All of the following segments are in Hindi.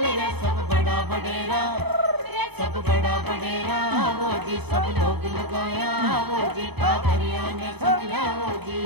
लाल रे सब बड़ा बडेरा, सब बड़ा बडेरा वो जी सब लोग लगाया वो जी ठाकरिया ने सदिया वो जी।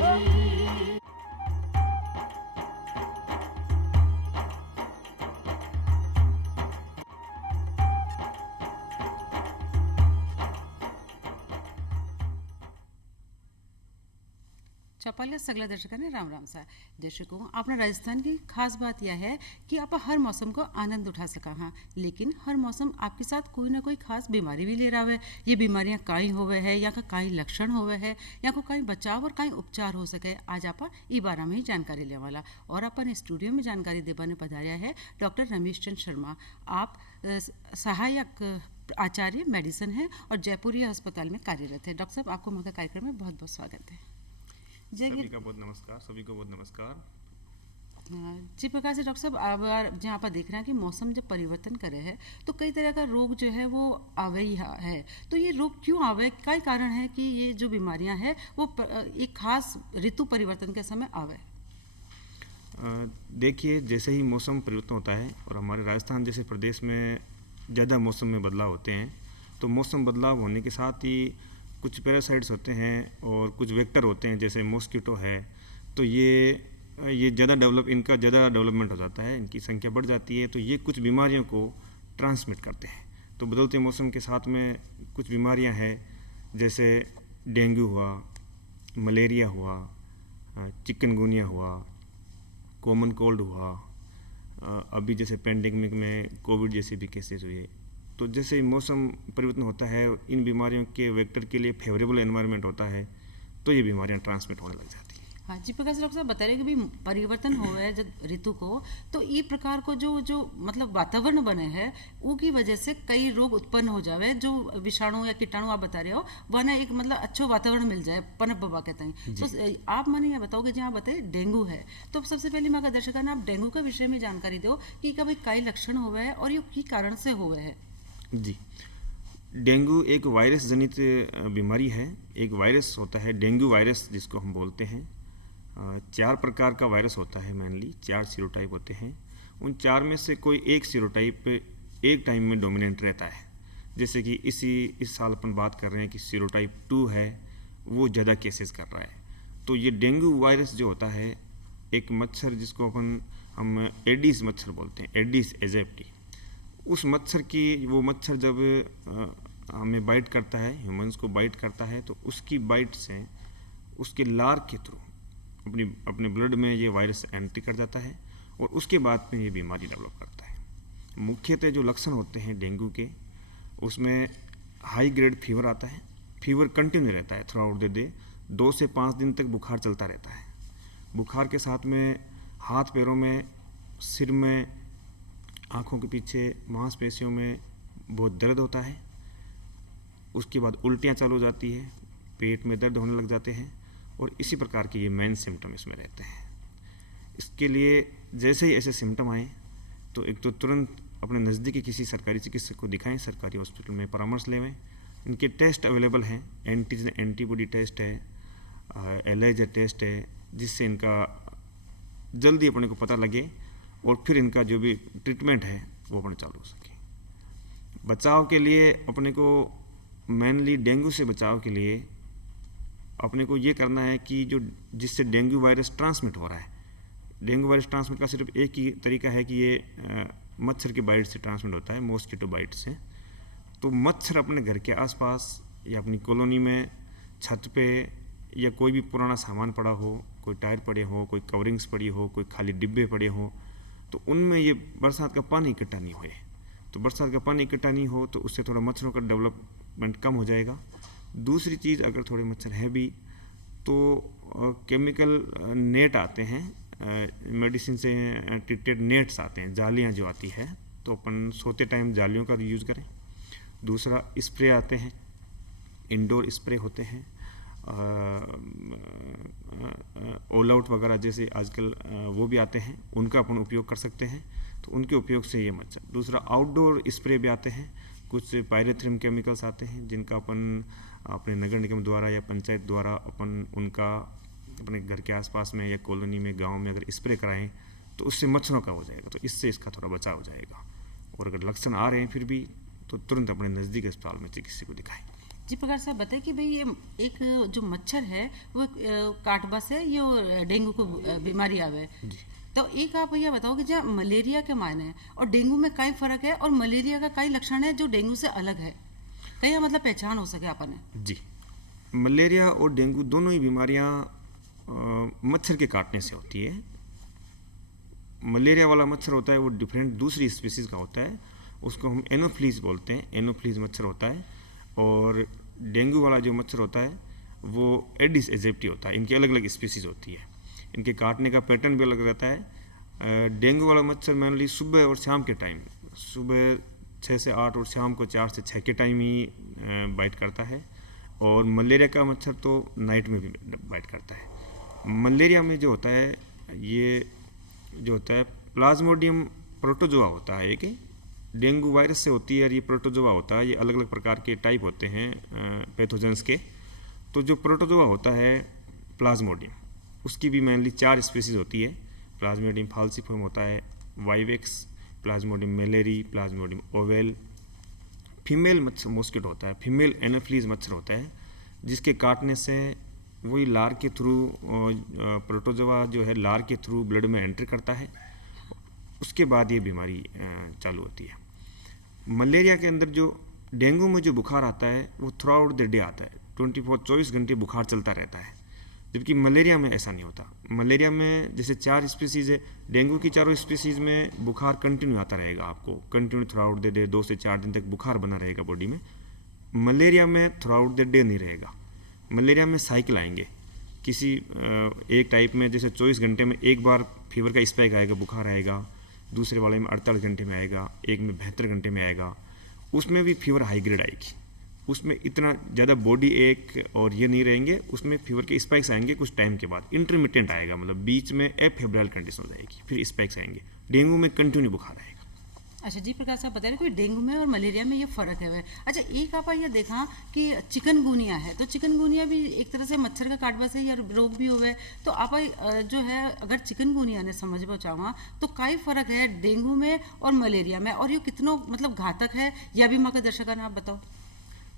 चौपाल्या सगळ्या दर्शकांना राम राम सा दर्शकों अपना राजस्थान की खास बात यह है कि आप हर मौसम को आनंद उठा सका हाँ, लेकिन हर मौसम आपके साथ कोई ना कोई खास बीमारी भी ले रहा है। ये बीमारियां काई होवे है या का काई लक्षण होवे है या को काई बचाव और काई उपचार हो सके, आज आप ई बारे में ही जानकारी लेने वाला और अपन स्टूडियो में जानकारी देवाने पधारिया है डॉक्टर रमेश चंद शर्मा। आप सहायक आचार्य मेडिसिन है और जयपुरी अस्पताल में कार्यरत है। डॉक्टर साहब आपको हमारे कार्यक्रम में बहुत बहुत स्वागत है। सभी को बहुत नमस्कार, सभी को बहुत नमस्कार। जी प्रकाश डॉक्टर साहब, अब जहाँ पर देख रहे हैं कि मौसम जब परिवर्तन करे है तो कई तरह का रोग जो है वो आवे ही है। तो ये रोग क्यों आवे, कई कारण है कि ये जो बीमारियां हैं वो एक खास ऋतु परिवर्तन के समय आवे? देखिए, जैसे ही मौसम परिवर्तन होता है और हमारे राजस्थान जैसे प्रदेश में ज़्यादा मौसम में बदलाव होते हैं, तो मौसम बदलाव होने के साथ ही कुछ पैरासाइट्स होते हैं और कुछ वेक्टर होते हैं जैसे मॉस्किटो है, तो ये ज़्यादा इनका ज़्यादा डेवलपमेंट हो जाता है, इनकी संख्या बढ़ जाती है, तो ये कुछ बीमारियों को ट्रांसमिट करते हैं। तो बदलते मौसम के साथ में कुछ बीमारियां हैं जैसे डेंगू हुआ, मलेरिया हुआ, चिकनगुनिया हुआ, कॉमन कोल्ड हुआ, अभी जैसे पेंडेमिक में कोविड जैसे भी केसेस हुए। तो जैसे मौसम परिवर्तन होता है, इन बीमारियों के वेक्टर के लिए फेवरेबल एनवायरनमेंट होता है, तो ये बीमारियां ट्रांसमिट होने लग जाती हैं। हाँ जी प्रकाश डॉक्टर साहब, बता रहे कि भी परिवर्तन हो है जब ऋतु को, तो ये प्रकार को जो मतलब वातावरण बने हैं उसकी वजह से कई रोग उत्पन्न हो जावे, जो विषाणु या कीटाणु आप बता रहे हो वह एक मतलब अच्छा वातावरण मिल जाए पनप बाबा कहते हैं। तो आप माने यह बताओगे जहाँ बताए डेंगू है, तो सबसे पहले मैं दर्शकों ने आप डेंगू के विषय में जानकारी दो कि कभी कई लक्षण हुए हैं और ये की कारण से हुए हैं। जी, डेंगू एक वायरस जनित बीमारी है। एक वायरस होता है डेंगू वायरस जिसको हम बोलते हैं। 4 प्रकार का वायरस होता है, मेनली 4 सीरोटाइप होते हैं। उन 4 में से कोई एक सीरोटाइप एक टाइम में डोमिनेंट रहता है। जैसे कि इस साल अपन बात कर रहे हैं कि सीरोटाइप 2 है, वो ज़्यादा केसेस कर रहा है। तो ये डेंगू वायरस जो होता है, एक मच्छर जिसको हम एडिस मच्छर बोलते हैं, एडिस एजिप्टी, उस मच्छर की वो मच्छर जब हमें बाइट करता है, ह्यूमंस को बाइट करता है, तो उसकी बाइट से उसके लार के थ्रू अपने ब्लड में ये वायरस एंट्री कर जाता है और उसके बाद में ये बीमारी डेवलप करता है। मुख्यतः जो लक्षण होते हैं डेंगू के, उसमें हाई ग्रेड फीवर आता है। फीवर कंटिन्यू रहता है थ्रू आउट द डे, 2 से 5 दिन तक बुखार चलता रहता है। बुखार के साथ में हाथ पैरों में, सिर में, आँखों के पीछे, मांसपेशियों में बहुत दर्द होता है। उसके बाद उल्टियाँ चालू हो जाती है, पेट में दर्द होने लग जाते हैं और इसी प्रकार के ये मेन सिम्टम इसमें रहते हैं। इसके लिए जैसे ही ऐसे सिम्टम आए तो एक तो तुरंत अपने नज़दीकी किसी सरकारी चिकित्सक को दिखाएं, सरकारी हॉस्पिटल में परामर्श लेवें। इनके टेस्ट अवेलेबल हैं, एंटीजन एंटीबॉडी टेस्ट है, एलाइजा टेस्ट है, जिससे इनका जल्दी अपने को पता लगे और फिर इनका जो भी ट्रीटमेंट है वो अपने चालू हो सके। बचाव के लिए अपने को मेनली डेंगू से बचाव के लिए अपने को ये करना है कि जो जिससे डेंगू वायरस ट्रांसमिट हो रहा है, डेंगू वायरस ट्रांसमिट का सिर्फ एक ही तरीका है कि ये मच्छर के बाइट से ट्रांसमिट होता है, मॉस्किटो बाइट से। तो मच्छर अपने घर के आसपास या अपनी कॉलोनी में, छत पे, या कोई भी पुराना सामान पड़ा हो, कोई टायर पड़े हो, कोई कवरिंग्स पड़ी हो, कोई खाली डिब्बे पड़े हो, तो उनमें ये बरसात का पानी इकट्ठा नहीं होए। तो बरसात का पानी इकट्ठा नहीं हो तो उससे थोड़ा मच्छरों का डेवलपमेंट कम हो जाएगा। दूसरी चीज़, अगर थोड़े मच्छर हैं भी तो केमिकल नेट आते हैं, मेडिसिन से ट्रीटेड नेट्स आते हैं, जालियाँ जो आती है, तो अपन सोते टाइम जालियों का यूज़ करें। दूसरा, स्प्रे आते हैं, इंडोर स्प्रे होते हैं, ऑल आउट वगैरह जैसे आजकल वो भी आते हैं, उनका अपन उपयोग कर सकते हैं। तो उनके उपयोग से ये मच्छर। दूसरा, आउटडोर स्प्रे भी आते हैं, कुछ पायरेथ्रिन केमिकल्स आते हैं जिनका अपन अपने नगर निगम द्वारा या पंचायत द्वारा अपन उनका अपने घर के आसपास में या कॉलोनी में, गांव में अगर स्प्रे कराएं तो उससे मच्छरों का हो जाएगा, तो इससे इसका थोड़ा बचाव हो जाएगा। और अगर लक्षण आ रहे हैं फिर भी तो तुरंत अपने नज़दीक अस्पताल में चिकित्सक को दिखाएं। जी प्रकाश साहब बताइए कि भाई ये एक जो मच्छर है वो काटवा से ये डेंगू को बीमारी आवे, तो एक आप भैया बताओ कि जहाँ मलेरिया के मायने है और डेंगू में कई फर्क है और मलेरिया का कई लक्षण है जो डेंगू से अलग है, कहीं मतलब पहचान हो सके अपन ने? जी, मलेरिया और डेंगू दोनों ही बीमारियां मच्छर के काटने से होती है। मलेरिया वाला मच्छर होता है वो डिफरेंट दूसरी स्पीसीज़ का होता है, उसको हम एनोफ्लीज बोलते हैं, एनोफ्लीज मच्छर होता है। और डेंगू वाला जो मच्छर होता है वो एडिस एजिप्टी होता है। इनकी अलग अलग स्पीसीज़ होती है, इनके काटने का पैटर्न भी अलग रहता है। डेंगू वाला मच्छर मेनली सुबह और शाम के टाइम, सुबह 6 से 8 और शाम को 4 से 6 के टाइम ही बाइट करता है। और मलेरिया का मच्छर तो नाइट में भी बाइट करता है। मलेरिया में जो होता है ये जो होता है प्लाज्मोडियम प्रोटोजोआ होता है, एक डेंगू वायरस से होती है और ये प्रोटोजोआ होता है। ये अलग अलग प्रकार के टाइप होते हैं पैथोजेंस के। तो जो प्रोटोजोआ होता है प्लाज्मोडियम, उसकी भी मेनली 4 स्पीसीज होती है। प्लाज्मोडियम फाल्सिफॉर्म होता है, vivax, Plasmodium malariae, Plasmodium ovale. Female मच्छर मॉस्किटो होता है, फीमेल एनोफ्लीज मच्छर होता है, जिसके काटने से वही लार के थ्रू प्रोटोजोआ जो है लार के थ्रू ब्लड में एंटर करता है, उसके बाद ये बीमारी चालू होती है। मलेरिया के अंदर जो डेंगू में जो बुखार आता है वो थ्रू आउट द डे आता है, 24 घंटे बुखार चलता रहता है, जबकि मलेरिया में ऐसा नहीं होता। मलेरिया में जैसे 4 स्पीसीज़ है, डेंगू की 4 स्पीसीज़ में बुखार कंटिन्यू आता रहेगा, आपको continue through out the day 2 से 4 दिन तक बुखार बना रहेगा बॉडी में। मलेरिया में थ्रू आउट द डे नहीं रहेगा। मलेरिया में साइकिल आएंगे, किसी एक टाइप में जैसे 24 घंटे में एक बार फीवर का स्पाइक आएगा, बुखार आएगा, दूसरे वाले में 48 घंटे में आएगा, एक में 72 घंटे में आएगा, उसमें भी फीवर हाई ग्रेड आएगी। उसमें इतना ज़्यादा बॉडी एक और ये नहीं रहेंगे, उसमें फीवर के स्पाइक्स आएंगे कुछ टाइम के बाद, इंटरमिटेंट आएगा, मतलब बीच में एफेब्राइल कंडीशन हो जाएगी, फिर स्पाइक्स आएंगे। डेंगू में कंटिन्यू बुखार आएगा। अच्छा जी प्रकाश साहब बता रहे कोई डेंगू में और मलेरिया में ये फ़र्क है। अच्छा एक आप ये देखा कि चिकनगुनिया है, तो चिकनगुनिया भी एक तरह से मच्छर का काटवा से या रोग भी होवे, तो आप जो है अगर चिकनगुनिया ने समझ चाहवा तो कई फ़र्क है डेंगू में और मलेरिया में, और ये कितनों मतलब घातक है या भी मौके दर्शकों ने आप बताओ।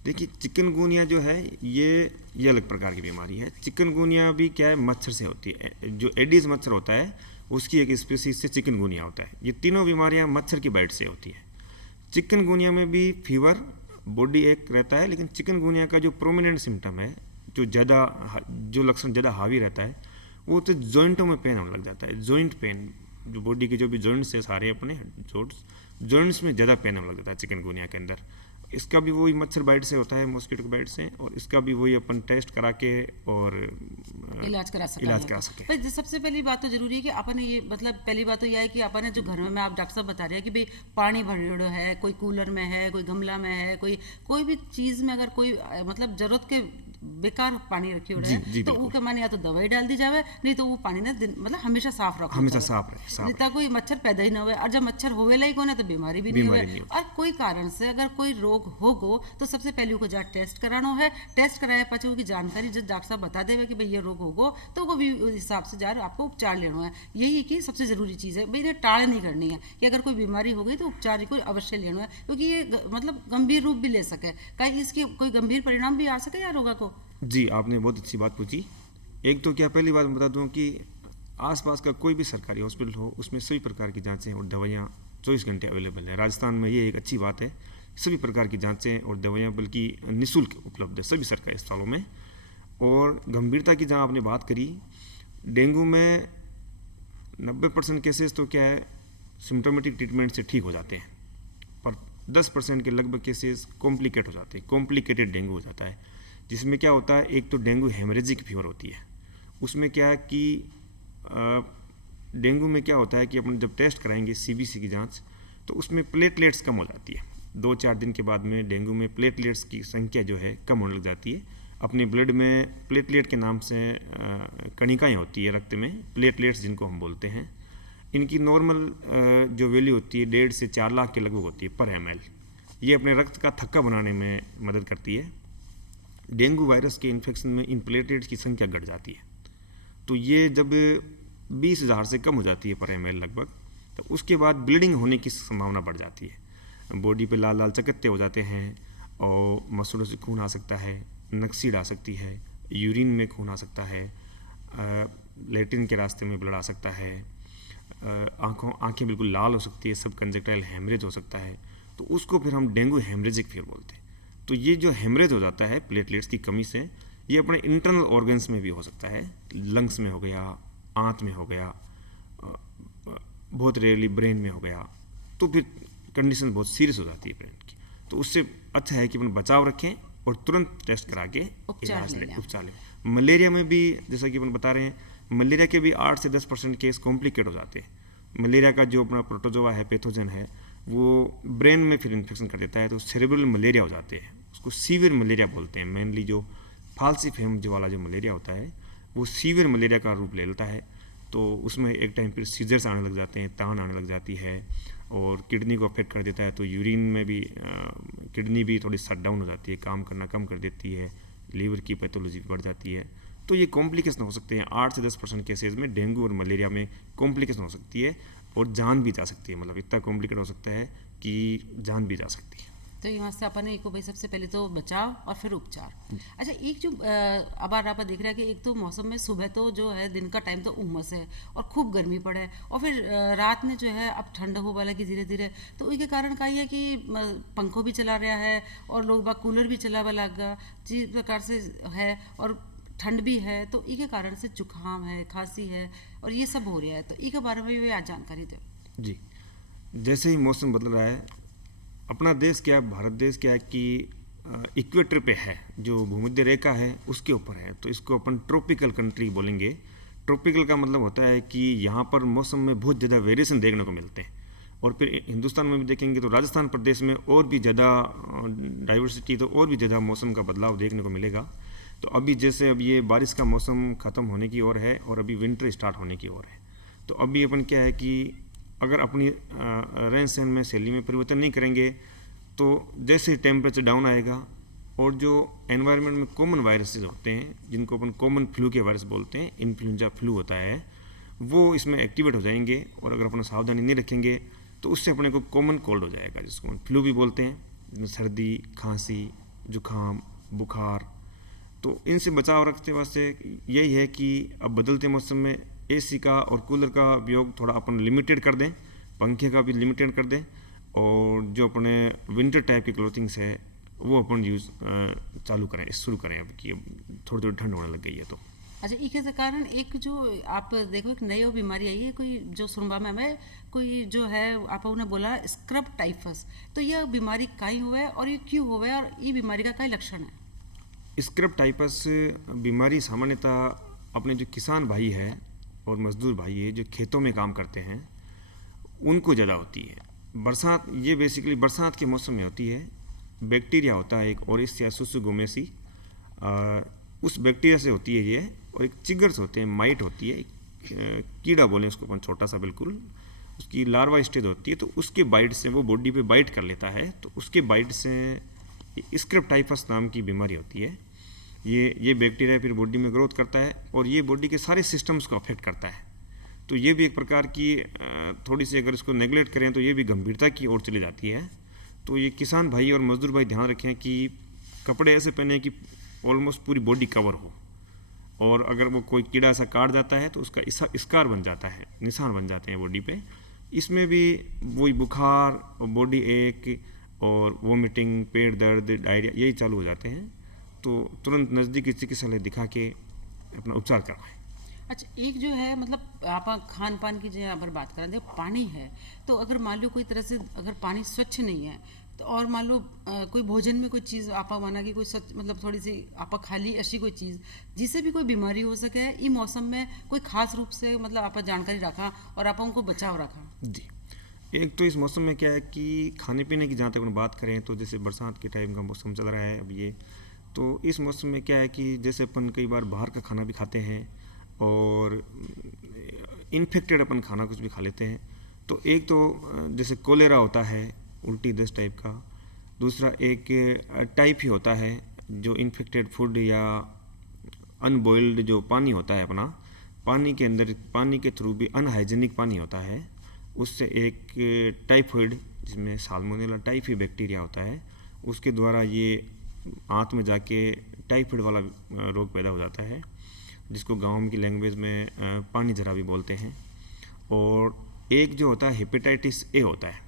देखिए चिकनगुनिया जो है ये अलग प्रकार की बीमारी है। चिकनगुनिया भी क्या है, मच्छर से होती है। जो एडिस मच्छर होता है उसकी एक स्पीसीज से चिकनगुनिया होता है। ये तीनों बीमारियां मच्छर की बाइट से होती है। चिकनगुनिया में भी फीवर, बॉडी एक रहता है, लेकिन चिकनगुनिया का जो प्रोमिनेंट सिम्टम है, जो लक्षण ज़्यादा हावी रहता है, वो तो जॉइंटों में पेन होने लग जाता है। जॉइंट पेन, जो बॉडी के जो भी जॉइंट्स है सारे अपने जॉइंट्स में ज़्यादा पेन होने लग जाता है चिकनगुनिया के अंदर। इसका भी वही मच्छर बाइट से होता है, मॉस्किटो की बाइट से, और इसका भी वही अपन टेस्ट करा के और इलाज करा सके। पर सबसे पहली बात तो जरूरी है कि अपन ये मतलब पहली बात तो यह है कि अपन जो घर में आप डॉक्टर साहब बता रहे हैं कि भाई पानी भरेड़ो है, कोई कूलर में है, कोई गमला में है, कोई भी चीज़ में अगर कोई मतलब जरूरत के बेकार पानी रखी हो रहा है तो वो के माने या तो दवाई डाल दी जावे, नहीं तो वो पानी ना मतलब हमेशा साफ रखो, हमेशा साफ रहे, नहीं तो कोई मच्छर पैदा ही ना हुए, और जब मच्छर होवे लाई को ना तो बीमारी भी नहीं हुए। और कोई कारण से अगर कोई रोग होगो तो सबसे पहले उसको जा टेस्ट कराना है। टेस्ट कराया पाछे उसकी जानकारी जब डॉक्टर साहब बता देवे कि भाई ये रोग होगो तो वो भी उस हिसाब से जा आपको उपचार लेना है। यही कि सबसे ज़रूरी चीज़ है, भाई इन्हें टाल नहीं करनी है कि अगर कोई बीमारी हो गई तो उपचार को अवश्य लेना है, क्योंकि ये मतलब गंभीर रूप भी ले सके, कहीं इसके कोई गंभीर परिणाम भी आ सके या रोगा को। जी, आपने बहुत अच्छी बात पूछी। एक तो क्या पहली बात बता दूं कि आसपास का कोई भी सरकारी हॉस्पिटल हो उसमें सभी प्रकार की जांचें और दवाइयाँ 24 घंटे अवेलेबल है। राजस्थान में ये एक अच्छी बात है, सभी प्रकार की जांचें और दवाइयाँ बल्कि निःशुल्क उपलब्ध है सभी सरकारी अस्पतालों में। और गंभीरता की जहाँ आपने बात करी, डेंगू में 90% केसेस तो क्या है सिम्टोमेटिक ट्रीटमेंट से ठीक हो जाते हैं, पर 10% के लगभग केसेस कॉम्प्लिकेट हो जाते हैं, कॉम्प्लिकेटेड डेंगू हो जाता है, जिसमें क्या होता है, एक तो डेंगू हेमरेजिक फीवर होती है। उसमें क्या है कि डेंगू में क्या होता है कि अपन जब टेस्ट कराएंगे सीबीसी की जांच, तो उसमें प्लेटलेट्स कम हो जाती है। 2-4 दिन के बाद में डेंगू में प्लेटलेट्स की संख्या जो है कम होने लग जाती है। अपने ब्लड में प्लेटलेट के नाम से कणिकाएँ होती है रक्त में, प्लेटलेट्स जिनको हम बोलते हैं, इनकी नॉर्मल जो वैल्यू होती है 1.5 से 4 लाख के लगभग होती है पर ml। ये अपने रक्त का थक्का बनाने में मदद करती है। डेंगू वायरस के इन्फेक्शन में इन प्लेटलेट्स की संख्या घट जाती है, तो ये जब 20,000 से कम हो जाती है पर ml लगभग, तो उसके बाद ब्लीडिंग होने की संभावना बढ़ जाती है। बॉडी पे लाल लाल चकत्ते हो जाते हैं और मसलों से खून आ सकता है, नक्सीड आ सकती है, यूरिन में खून आ सकता है, लेट्रिन के रास्ते में ब्लड आ सकता है, आंखें बिल्कुल लाल हो सकती है, सब कंजक्टाइल हेमरेज हो सकता है। तो उसको फिर हम डेंगू हेमरेजिक फीवर बोलते हैं। तो ये जो हेमरेज हो जाता है प्लेटलेट्स की कमी से, ये अपने इंटरनल ऑर्गन्स में भी हो सकता है, लंग्स में हो गया, आंत में हो गया, बहुत रेयरली ब्रेन में हो गया। तो फिर कंडीशन बहुत सीरियस हो जाती है ब्रेन की। तो उससे अच्छा है कि अपन बचाव रखें और तुरंत टेस्ट करा के इलाज लें, उपचार लें। मलेरिया में भी जैसा कि अपन बता रहे हैं, मलेरिया के भी 8 से 10% केस कॉम्प्लिकेट हो जाते हैं। मलेरिया का जो अपना प्रोटोजोआ है, पैथोजन है, वो ब्रेन में फिर इन्फेक्शन कर देता है, तो सेरेब्रल मलेरिया हो जाते हैं। उसको सीवियर मलेरिया बोलते हैं। मेनली जो फाल्सीफेम जो वाला जो मलेरिया होता है वो सीवियर मलेरिया का रूप ले लेता है। तो उसमें एक टाइम फिर सीजर्स आने लग जाते हैं, तान आने लग जाती है और किडनी को अफेक्ट कर देता है। तो यूरिन में भी किडनी भी थोड़ी शट डाउन हो जाती है, काम करना कम कर देती है, लीवर की पैथोलॉजी बढ़ जाती है। तो ये कॉम्प्लिकेशन हो सकते हैं। 8 से 10% केसेस में डेंगू और मलेरिया में कॉम्प्लिकेशन हो सकती है और जान भी जा सकती है। मतलब इतना कॉम्प्लिकेट हो सकता है कि जान भी जा सकती है। तो यहाँ से अपन एक भाई सबसे पहले तो बचाव और फिर उपचार। अच्छा, एक जो अब आप देख रहे हैं कि एक तो मौसम में सुबह तो जो है दिन का टाइम तो उमस है और खूब गर्मी पड़े है, और फिर रात में जो है अब ठंड हो वाला कि धीरे धीरे, तो इसके कारण का ये है कि पंखों भी चला रहा है और लोग बाग कूलर भी चला हुआ लगा, जिस प्रकार से है, और ठंड भी है, तो इसके कारण से जुकाम है, खांसी है और ये सब हो रहा है। तो इसके बारे में भी आज जानकारी दो जी। जैसे ही मौसम बदल रहा है, अपना देश क्या है, भारत देश क्या है कि इक्वेटर पे है, जो भूमध्य रेखा है उसके ऊपर है। तो इसको अपन ट्रॉपिकल कंट्री बोलेंगे। ट्रॉपिकल का मतलब होता है कि यहाँ पर मौसम में बहुत ज़्यादा वेरिएशन देखने को मिलते हैं। और फिर हिंदुस्तान में भी देखेंगे तो राजस्थान प्रदेश में और भी ज़्यादा डाइवर्सिटी, तो और भी ज़्यादा मौसम का बदलाव देखने को मिलेगा। तो अभी जैसे अब ये बारिश का मौसम ख़त्म होने की ओर है और अभी विंटर स्टार्ट होने की ओर है। तो अभी अपन क्या है कि अगर अपनी रहन सहन में, शैली में परिवर्तन नहीं करेंगे तो जैसे टेम्परेचर डाउन आएगा और जो एनवायरनमेंट में कॉमन वायरसेस होते हैं, जिनको अपन कॉमन फ्लू के वायरस बोलते हैं, इन्फ्लुएंजा फ्लू होता है, वो इसमें एक्टिवेट हो जाएंगे। और अगर अपन सावधानी नहीं रखेंगे तो उससे अपने को कॉमन कोल्ड हो जाएगा, जिसको फ्लू भी बोलते हैं, जिसमें सर्दी, खांसी, जुकाम, बुखार। तो इनसे बचाव रखते वास्ते यही है कि अब बदलते मौसम में एसी का और कूलर का उपयोग थोड़ा अपन लिमिटेड कर दें, पंखे का भी लिमिटेड कर दें, और जो अपने विंटर टाइप की क्लोथिंग्स है वो अपन यूज़ चालू करें, शुरू करें अब कि थोड़ी थोड़ी ठंड होने लग गई है। तो अच्छा, इसके कारण एक जो आप देखो एक नई बीमारी आई है, कोई जो सुनबा में हमें कोई जो है आप उन्हें बोला स्क्रब टाइफस, तो यह बीमारी काई हुआ है और ये क्यों हुआ है और ये बीमारी का क्या लक्षण है? स्क्रब टाइफस बीमारी सामान्यतः अपने जो किसान भाई है और मजदूर भाई है जो खेतों में काम करते हैं उनको ज़्यादा होती है। बरसात, ये बेसिकली बरसात के मौसम में होती है। बैक्टीरिया होता है एक ओरिसिया सुसुगोमेसी, उस बैक्टीरिया से होती है ये। और एक चिगर्स होते हैं, माइट होती है, कीड़ा बोलें उसको अपन, छोटा सा बिल्कुल, उसकी लार्वा स्टेज होती है। तो उसके बाइट से वो बॉडी पे बाइट कर लेता है, तो उसके बाइट से स्क्रब टाइफस नाम की बीमारी होती है। ये बैक्टीरिया फिर बॉडी में ग्रोथ करता है और ये बॉडी के सारे सिस्टम्स को अफेक्ट करता है। तो ये भी एक प्रकार की थोड़ी सी अगर इसको नेगलेक्ट करें तो ये भी गंभीरता की ओर चली जाती है। तो ये किसान भाई और मजदूर भाई ध्यान रखें कि कपड़े ऐसे पहने कि ऑलमोस्ट पूरी बॉडी कवर हो, और अगर वो कोई कीड़ा ऐसा काट जाता है तो उसका स्कार बन जाता है, निशान बन जाते हैं बॉडी पे। इसमें भी वही बुखार और बॉडी एक और वोमिटिंग, पेट दर्द, डायरिया, यही चालू हो जाते हैं। तो तुरंत नज़दीकी चिकित्सालय दिखा के अपना उपचार करवाएं। अच्छा, एक जो है मतलब आप खान पान की जो अगर बात करें तो पानी है, तो अगर मान लो कोई तरह से अगर पानी स्वच्छ नहीं है तो, और मान लो कोई भोजन में कोई चीज़ आप माना कि कोई स्वच्छ मतलब थोड़ी सी आप खाली ऐसी कोई चीज़ जिससे भी कोई बीमारी हो सके, इस मौसम में कोई खास रूप से मतलब आप जानकारी रखा और आप उनको बचाव रखा। जी, एक तो इस मौसम में क्या है कि खाने पीने की जहाँ तक हम बात करें तो जैसे बरसात के टाइम का मौसम चल रहा है अब ये, तो इस मौसम में क्या है कि जैसे अपन कई बार बाहर का खाना भी खाते हैं और इन्फेक्टेड अपन खाना कुछ भी खा लेते हैं। तो एक तो जैसे कोलेरा होता है, उल्टी दस्त टाइप का। दूसरा एक टाइप ही होता है जो इन्फेक्टेड फूड या अनबॉइल्ड जो पानी होता है अपना, पानी के अंदर, पानी के थ्रू भी अनहाइजेनिक पानी होता है, उससे एक टाइफॉइड जिसमें साल्मोनेला टाइफी बैक्टीरिया होता है, उसके द्वारा ये आंत में जाके टाइफाइड वाला रोग पैदा हो जाता है, जिसको गाँव की लैंग्वेज में पानी जरा भी बोलते हैं। और एक जो होता है हेपेटाइटिस ए होता है,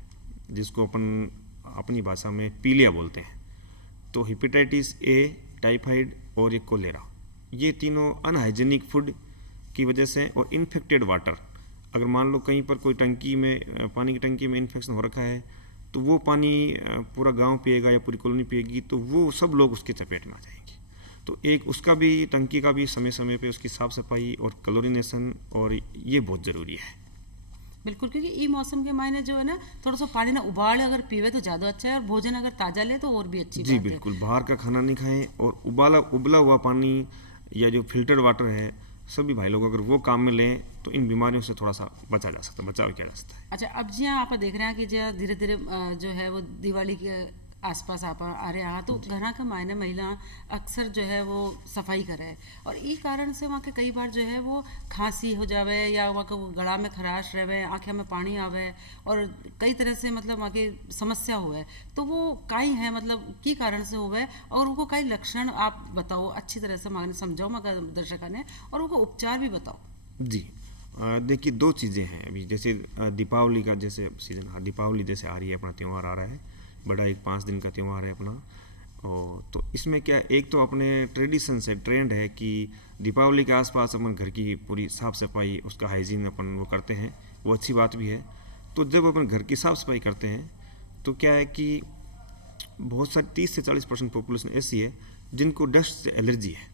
जिसको अपन अपनी भाषा में पीलिया बोलते हैं। तो हेपेटाइटिस ए, टाइफाइड और ये कोलेरा, ये तीनों अनहाइजीनिक फूड की वजह से और इन्फेक्टेड वाटर, अगर मान लो कहीं पर कोई टंकी में, पानी की टंकी में इन्फेक्शन हो रखा है, तो वो पानी पूरा गांव पिएगा या पूरी कॉलोनी पिएगी, तो वो सब लोग उसके चपेट में आ जाएंगे। तो एक उसका भी, टंकी का भी समय समय पे उसकी साफ़ सफाई और क्लोरीनेशन, और ये बहुत ज़रूरी है। बिल्कुल, क्योंकि ई मौसम के मायने जो है ना, थोड़ा सा पानी ना उबाल अगर पीवे तो ज़्यादा अच्छा है, और भोजन अगर ताज़ा ले तो और भी अच्छी जी बात है। बिल्कुल, बाहर का खाना नहीं खाएं, और उबला हुआ पानी या जो फिल्टर्ड वाटर है, सभी भाई लोग अगर वो काम में लें तो इन बीमारियों से थोड़ा सा बचा जा सकता है, बचाव किया जा सकता है। अच्छा, अब जी हाँ, आप देख रहे हैं कि जो धीरे धीरे जो है वो दिवाली के आसपास आप आ रहे हैं, तो घरा का मायने महिला अक्सर जो है वो सफाई करे, और ई कारण से वहाँ के कई बार जो है वो खांसी हो जावे, या वहाँ के गला में खराश रहे, आँखें में पानी आवे, और कई तरह से मतलब वहाँ की समस्या हुए, तो वो काई है, मतलब की कारण से हुए, और उनको कई लक्षण आप बताओ अच्छी तरह से, मांगने समझाओ मगर दर्शकों ने, और उनको उपचार भी बताओ। जी, देखिए, दो चीज़ें हैं अभी। जैसे दीपावली का जैसे सीज़न, दीपावली जैसे आ रही है, अपना त्यौहार आ रहा है, बड़ा एक 5 दिन का त्यौहार है अपना। और तो इसमें क्या, एक तो अपने ट्रेडिशन से ट्रेंड है कि दीपावली के आसपास अपन घर की पूरी साफ़ सफाई, उसका हाइजीन अपन वो करते हैं, वो अच्छी बात भी है। तो जब अपन घर की साफ़ सफाई करते हैं तो क्या है कि बहुत सारी 30 से 40% पॉपुलेशन ऐसी है जिनको डस्ट से एलर्जी है।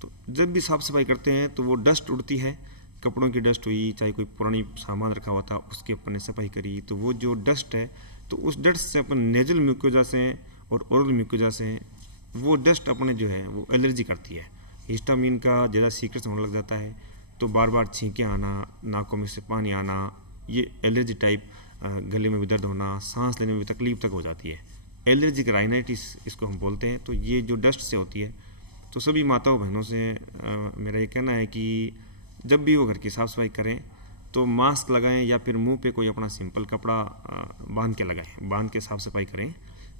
तो जब भी साफ़ सफाई करते हैं तो वो डस्ट उड़ती है, कपड़ों की डस्ट हुई, चाहे कोई पुरानी सामान रखा हुआ था उसकी अपन ने सफाई करी, तो वो जो डस्ट है, तो उस डस्ट से अपन नेजल म्यूकोजा से और ओरल म्यूकोजा से वो डस्ट अपने जो है वो एलर्जी करती है। हिस्टामिन का ज़्यादा सीक्रेट होने लग जाता है, तो बार बार छींके आना, नाकों में से पानी आना, ये एलर्जी टाइप, गले में भी दर्द होना, सांस लेने में भी तकलीफ तक हो जाती है। एलर्जिक राइनाइटिस इसको हम बोलते हैं। तो ये जो डस्ट से होती है, तो सभी माताओं बहनों से मेरा ये कहना है कि जब भी वो घर की साफ़ सफाई करें तो मास्क लगाएं, या फिर मुंह पे कोई अपना सिंपल कपड़ा बांध के लगाएं, बांध के साफ़ सफाई करें,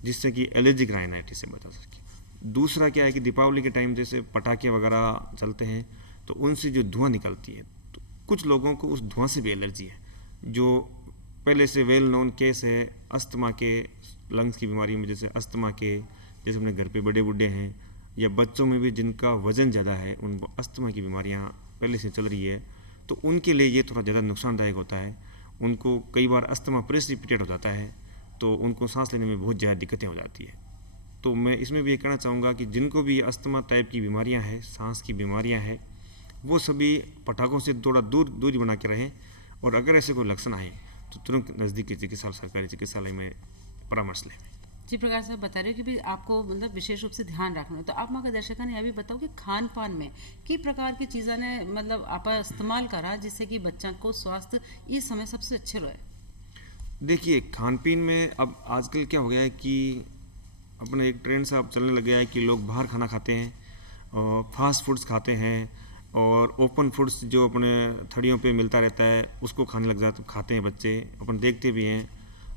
जिससे कि एलर्जिक राइनाइटिस से बचा सके। दूसरा क्या है कि दीपावली के टाइम जैसे पटाखे वगैरह चलते हैं, तो उनसे जो धुआं निकलती है, तो कुछ लोगों को उस धुआं से भी एलर्जी है, जो पहले से वेल नोन केस है अस्थमा के, लंग्स की बीमारी में, जैसे अस्थमा के, जैसे अपने घर पे बड़े बूढ़े हैं, या बच्चों में भी जिनका वज़न ज़्यादा है, उनको अस्थमा की बीमारियाँ पहले से चल रही है, तो उनके लिए ये थोड़ा ज़्यादा नुकसानदायक होता है। उनको कई बार अस्थमा प्रेसिपिटेट हो जाता है, तो उनको सांस लेने में बहुत ज़्यादा दिक्कतें हो जाती है। तो मैं इसमें भी ये कहना चाहूँगा कि जिनको भी अस्थमा टाइप की बीमारियाँ हैं, सांस की बीमारियाँ हैं, वो सभी पटाखों से थोड़ा दूरी बना के रहें, और अगर ऐसे कोई लक्षण आए तो तुरंत नज़दीकी सरकारी चिकित्सालय में परामर्श लें। जी, प्रकाश साहब बता रहे हो कि भी आपको मतलब विशेष रूप से ध्यान रखना है, तो आप मगर दर्शकों ने यह भी बताओ कि खान पान में की प्रकार की चीज़ों ने मतलब आप इस्तेमाल करा जिससे कि बच्चा को स्वास्थ्य ये समय सबसे अच्छे रहे। देखिए, खान पीन में अब आजकल क्या हो गया है कि अपना एक ट्रेंड सा अब चलने लग गया है कि लोग बाहर खाना खाते हैं, और फास्ट फूड्स खाते हैं, और ओपन फूड्स जो अपने थड़ियों पे मिलता रहता है उसको खाने लग जाते, खाते हैं बच्चे, अपन देखते भी हैं।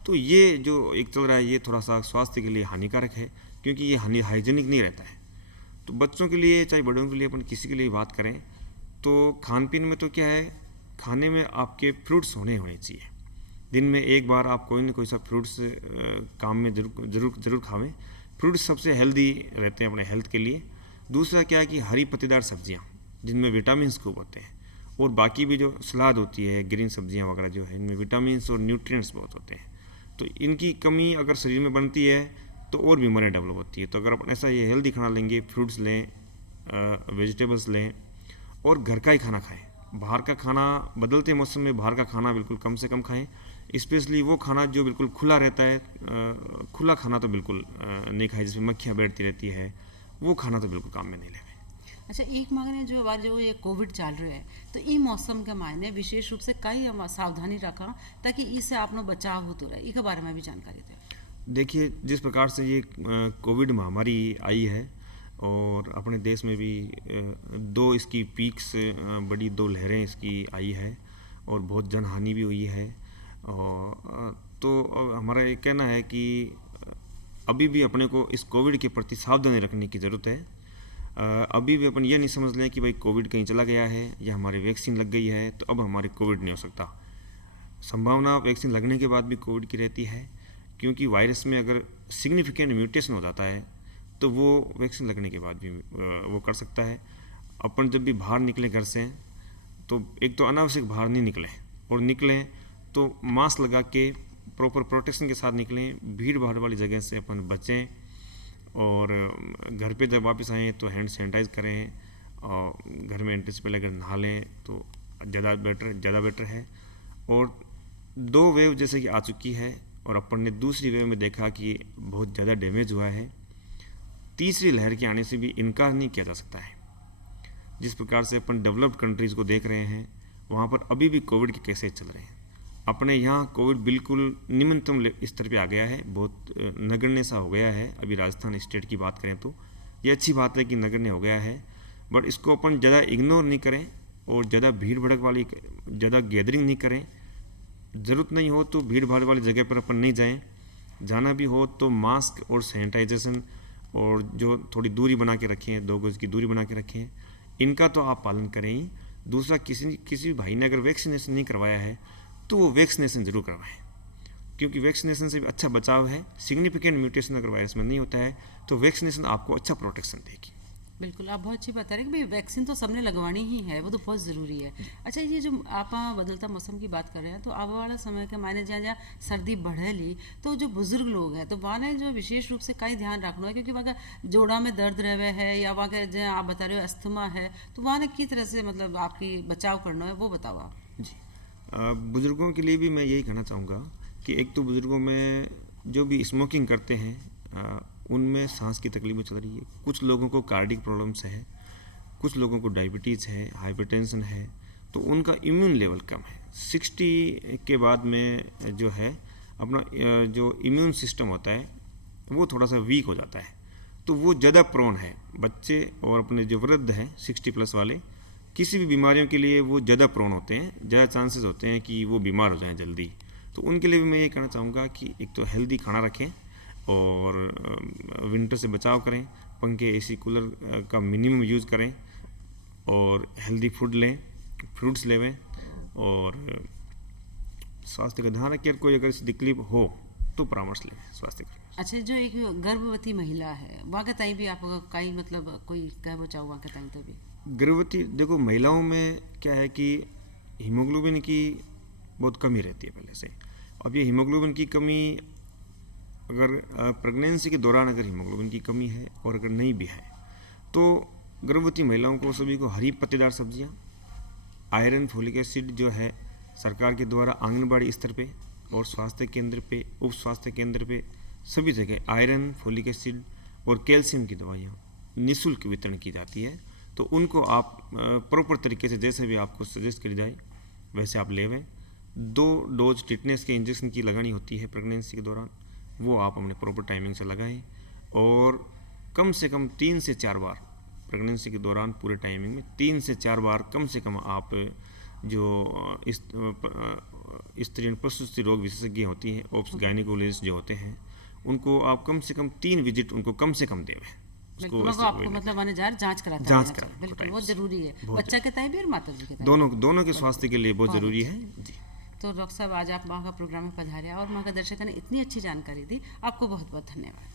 तो ये जो एक चल रहा है, ये थोड़ा सा स्वास्थ्य के लिए हानिकारक है, क्योंकि ये हाइजीनिक नहीं रहता है। तो बच्चों के लिए चाहे बड़ों के लिए, अपन किसी के लिए बात करें तो खान पीन में तो क्या है, खाने में आपके फ्रूट्स होने चाहिए। दिन में एक बार आप कोई ना कोई सा फ्रूट्स काम में ज़रूर खावें। फ्रूट्स सबसे हेल्दी रहते हैं अपने हेल्थ के लिए। दूसरा क्या है कि हरी पत्तेदार सब्जियाँ जिनमें विटामिन खूब होते हैं, और बाकी भी जो सलाद होती है, ग्रीन सब्जियाँ वगैरह जो है, इनमें विटामिन और न्यूट्रिएंट्स बहुत होते हैं। तो इनकी कमी अगर शरीर में बनती है तो और बीमारियाँ डेवलप होती है। तो अगर अपन ऐसा ये हेल्दी खाना लेंगे, फ्रूट्स लें, वेजिटेबल्स लें, और घर का ही खाना खाएं। बाहर का खाना बदलते मौसम में बाहर का खाना बिल्कुल कम से कम खाएं, स्पेशली वो खाना जो बिल्कुल खुला रहता है। खुला खाना तो बिल्कुल नहीं खाएं, जिसमें मक्खियाँ बैठती रहती है, वो खाना तो बिल्कुल काम में नहीं लें। अच्छा, एक मांगने जो बार जो ये कोविड चल रहा है, तो ई मौसम के मायने विशेष रूप से कई हम सावधानी रखा ताकि इससे आपनो बचाव होते रहे, इसके बारे में भी जानकारी दें। देखिए, जिस प्रकार से ये कोविड महामारी आई है, और अपने देश में भी दो इसकी पीक्स, बड़ी दो लहरें इसकी आई है, और बहुत जनहानि भी हुई है। और तो हमारा ये कहना है कि अभी भी अपने को इस कोविड के प्रति सावधानी रखने की ज़रूरत है। अभी भी अपन ये नहीं समझ लें कि भाई कोविड कहीं चला गया है या हमारी वैक्सीन लग गई है तो अब हमारी कोविड नहीं हो सकता। संभावना वैक्सीन लगने के बाद भी कोविड की रहती है, क्योंकि वायरस में अगर सिग्निफिकेंट म्यूटेशन हो जाता है तो वो वैक्सीन लगने के बाद भी वो कर सकता है। अपन जब भी बाहर निकलें घर से तो एक तो अनावश्यक बाहर नहीं निकलें, और निकलें तो मास्क लगा के प्रॉपर प्रोटेक्शन के साथ निकलें। भीड़ भाड़ वाली जगह से अपन बचें, और घर पे जब वापस आएँ तो हैंड सैनिटाइज करें, और घर में एंट्री से पहले अगर नहा लें तो ज़्यादा बेटर है। और 2 वेव जैसे कि आ चुकी है और अपन ने दूसरी वेव में देखा कि बहुत ज़्यादा डैमेज हुआ है, तीसरी लहर के आने से भी इनकार नहीं किया जा सकता है। जिस प्रकार से अपन डेवलप्ड कंट्रीज़ को देख रहे हैं, वहाँ पर अभी भी कोविड के केसेस चल रहे हैं। अपने यहाँ कोविड बिल्कुल निम्नतम स्तर पे आ गया है, बहुत नगण्य सा हो गया है। अभी राजस्थान स्टेट की बात करें तो ये अच्छी बात है कि नगण्य हो गया है, बट इसको अपन ज़्यादा इग्नोर नहीं करें और ज़्यादा भीड़ भड़क वाली ज़्यादा गैदरिंग नहीं करें। ज़रूरत नहीं हो तो भीड़ भाड़ वाली जगह पर अपन नहीं जाएं। जाना भी हो तो मास्क और सैनिटाइजेशन और जो थोड़ी दूरी बना के रखें, 2 गज की दूरी बना के रखें, इनका तो आप पालन करें ही। दूसरा, किसी भाई ने अगर वैक्सीनेशन नहीं करवाया है तो वो वैक्सीनेशन जरूर करवाएं, क्योंकि वैक्सीनेशन से भी अच्छा बचाव है। सिग्निफिकेंट म्यूटेशन अगर वायरस में नहीं होता है तो वैक्सीनेशन आपको अच्छा प्रोटेक्शन देगी। बिल्कुल, आप बहुत अच्छी बता रहे हैं कि भाई वैक्सीन तो सबने लगवानी ही है, वो तो बहुत ज़रूरी है। अच्छा, ये जो आप बदलता मौसम की बात कर रहे हैं, तो आने वाला समय के मायने जहाँ सर्दी बढ़े ली तो जो बुजुर्ग लोग हैं तो वहाँ जो विशेष रूप से कई ध्यान रखना है, क्योंकि वहाँ जोड़ा में दर्द रहे है या वहाँ के जो आप बता रहे हो अस्थमा है, तो वहाँ किस तरह से मतलब आपकी बचाव करना है वो बताओ आप। जी, बुज़ुर्गों के लिए भी मैं यही कहना चाहूँगा कि एक तो बुज़ुर्गों में जो भी स्मोकिंग करते हैं उनमें सांस की तकलीफ़ें चल रही है, कुछ लोगों को कार्डिक प्रॉब्लम्स है, कुछ लोगों को डायबिटीज़ है, हाइपरटेंशन है, तो उनका इम्यून लेवल कम है। 60 के बाद में जो है अपना जो इम्यून सिस्टम होता है वो थोड़ा सा वीक हो जाता है, तो वो ज़्यादा प्रोन है। बच्चे और अपने जो वृद्ध हैं 60 प्लस वाले, किसी भी बीमारियों के लिए वो ज़्यादा प्रोन होते हैं, ज़्यादा चांसेस होते हैं कि वो बीमार हो जाएं जल्दी। तो उनके लिए भी मैं ये कहना चाहूँगा कि एक तो हेल्दी खाना रखें और विंटर से बचाव करें, पंखे एसी कूलर का मिनिमम यूज़ करें और हेल्दी फूड लें, फ्रूट्स लेवें और स्वास्थ्य का ध्यान रखें। कोई अगर तकलीफ हो तो परामर्श लें स्वास्थ्य का। अच्छा, जो एक गर्भवती महिला है वहाँ के ताई भी आप कई मतलब कोई कह वो चाहो वहाँ के ताई तो भी गर्भवती, देखो महिलाओं में क्या है कि हीमोग्लोबिन की बहुत कमी रहती है पहले से। अब ये हीमोग्लोबिन की कमी अगर प्रेगनेंसी के दौरान अगर हीमोग्लोबिन की कमी है और अगर नहीं भी है तो गर्भवती महिलाओं को सभी को हरी पत्तेदार सब्जियां, आयरन, फोलिक एसिड जो है सरकार के द्वारा आंगनबाड़ी स्तर पे और स्वास्थ्य केंद्र पे, उप स्वास्थ्य केंद्र पे सभी जगह आयरन, फोलिक एसिड और कैल्शियम की दवाइयाँ निःशुल्क वितरण की जाती है। तो उनको आप प्रॉपर तरीके से जैसे भी आपको सजेस्ट करी जाए वैसे आप लेवें। 2 डोज टिटनेस के इंजेक्शन की लगानी होती है प्रेगनेंसी के दौरान, वो आप अपने प्रॉपर टाइमिंग से लगाएं और कम से कम 3 से 4 बार प्रेगनेंसी के दौरान पूरे टाइमिंग में 3 से 4 बार कम से कम आप जो स्त्री प्रसूति रोग विशेषज्ञ होती हैं, ओप्स गायनिकोलॉजिस्ट जो होते हैं, उनको आप कम से कम 3 विजिट उनको कम से कम देवें। आपको मतलब आने जांच कराता है, बिल्कुल बहुत जरूरी है, बच्चा के ताई भी और माता जी के ताई दोनों के स्वास्थ्य के लिए बहुत जरूरी है जी। तो डॉक्टर साहब आज आप माँ का प्रोग्राम में पधारे और माँ का दर्शकों ने इतनी अच्छी जानकारी दी, आपको बहुत बहुत धन्यवाद।